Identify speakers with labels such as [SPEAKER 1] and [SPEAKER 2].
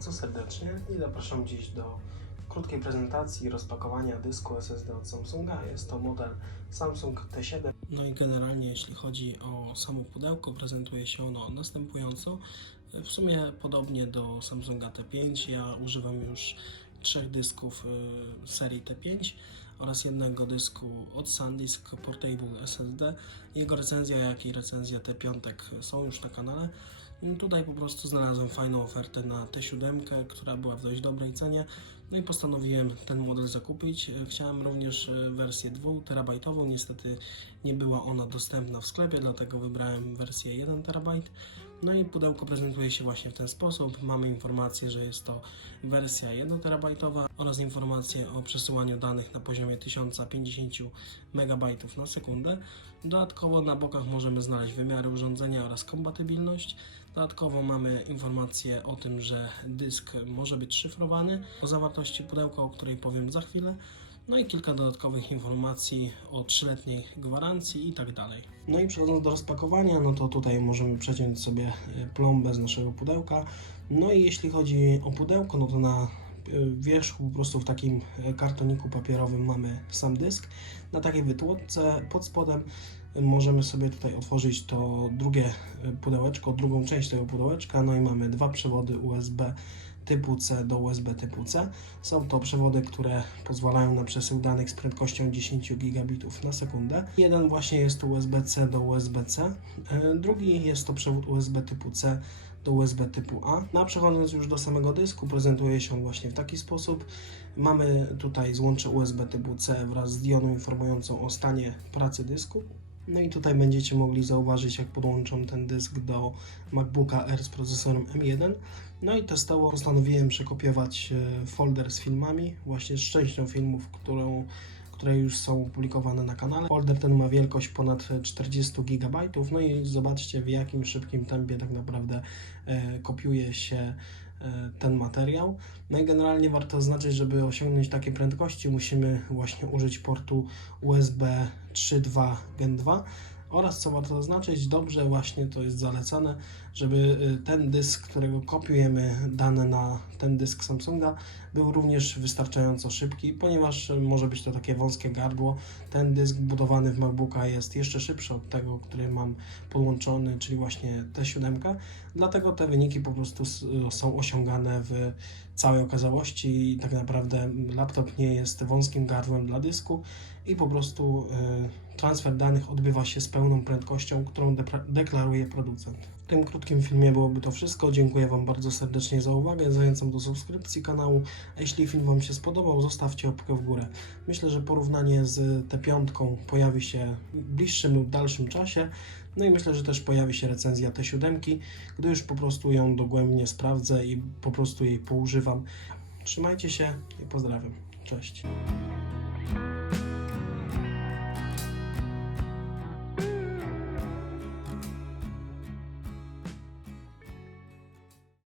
[SPEAKER 1] bardzo serdecznie i zapraszam dziś do krótkiej prezentacji rozpakowania dysku SSD od Samsunga. Jest to model Samsung T7. No i generalnie jeśli chodzi o samo pudełko, prezentuje się ono następująco. W sumie podobnie do Samsunga T5. Ja używam już trzech dysków y, serii T5 oraz jednego dysku od SanDisk Portable SSD. Jego recenzja, jak i recenzja T5 są już na kanale. I Tutaj po prostu znalazłem fajną ofertę na T7, która była w dość dobrej cenie. No i postanowiłem ten model zakupić. Chciałem również e, wersję 2 terabajtową. Niestety nie była ona dostępna w sklepie, dlatego wybrałem wersję 1 terabajt. No i pudełko prezentuje się właśnie w ten sposób. Mamy informację, że jest to wersja 1 terabajtowa oraz informację o przesyłaniu danych na poziomie 1050 MB na sekundę. Dodatkowo na bokach możemy znaleźć wymiary urządzenia oraz kompatybilność. Dodatkowo mamy informację o tym, że dysk może być szyfrowany, o zawartości pudełka, o której powiem za chwilę. No i kilka dodatkowych informacji o 3-letniej gwarancji i tak dalej. No i przechodząc do rozpakowania, no to tutaj możemy przeciąć sobie e, plombę z naszego pudełka. No i jeśli chodzi o pudełko, no to na e, wierzchu po prostu w takim e, kartoniku papierowym mamy sam dysk. Na takiej wytłocce pod spodem możemy sobie tutaj otworzyć to drugie pudełeczko, drugą część tego pudełeczka. No i mamy dwa przewody USB typu C do USB typu C. Są to przewody, które pozwalają na przesył danych z prędkością 10 gigabitów na sekundę. Jeden właśnie jest USB-C do USB-C, e, drugi jest to przewód USB typu C do USB typu A. No a przechodząc już do samego dysku, prezentuje się on właśnie w taki sposób. Mamy tutaj złącze USB typu C wraz z diodą informującą o stanie pracy dysku. No i tutaj będziecie mogli zauważyć, jak podłączam ten dysk do MacBooka Air z procesorem M1. No i testowo postanowiłem przekopiować e, folder z filmami, właśnie z częścią filmów, którą, które już są opublikowane na kanale. Folder ten ma wielkość ponad 40 GB. No i zobaczcie, w jakim szybkim tempie tak naprawdę e, kopiuje się e, ten materiał. No i generalnie warto zaznaczyć, żeby osiągnąć takie prędkości, musimy właśnie użyć portu USB 3.2 Gen 2 oraz co warto zaznaczyć, dobrze właśnie to jest zalecane, żeby y, ten dysk, którego kopiujemy dane na ten dysk Samsunga, był również wystarczająco szybki, ponieważ y, może być to takie wąskie gardło. Ten dysk budowany w MacBooka jest jeszcze szybszy od tego, który mam podłączony, czyli właśnie T7, dlatego te wyniki po prostu y, są osiągane w całej okazałości i tak naprawdę laptop nie jest wąskim gardłem dla dysku i po prostu y, transfer danych odbywa się z pełną prędkością, którą depra- deklaruje producent. W tym krótkim filmie byłoby to wszystko. Dziękuję Wam bardzo serdecznie za uwagę. Zachęcam do subskrypcji kanału. A jeśli film Wam się spodobał, zostawcie łapkę w górę. Myślę, że porównanie z T5 pojawi się w bliższym lub dalszym czasie. No i myślę, że też pojawi się recenzja T7, gdy już po prostu ją dogłębnie sprawdzę i po prostu jej poużywam. Trzymajcie się i pozdrawiam. Cześć.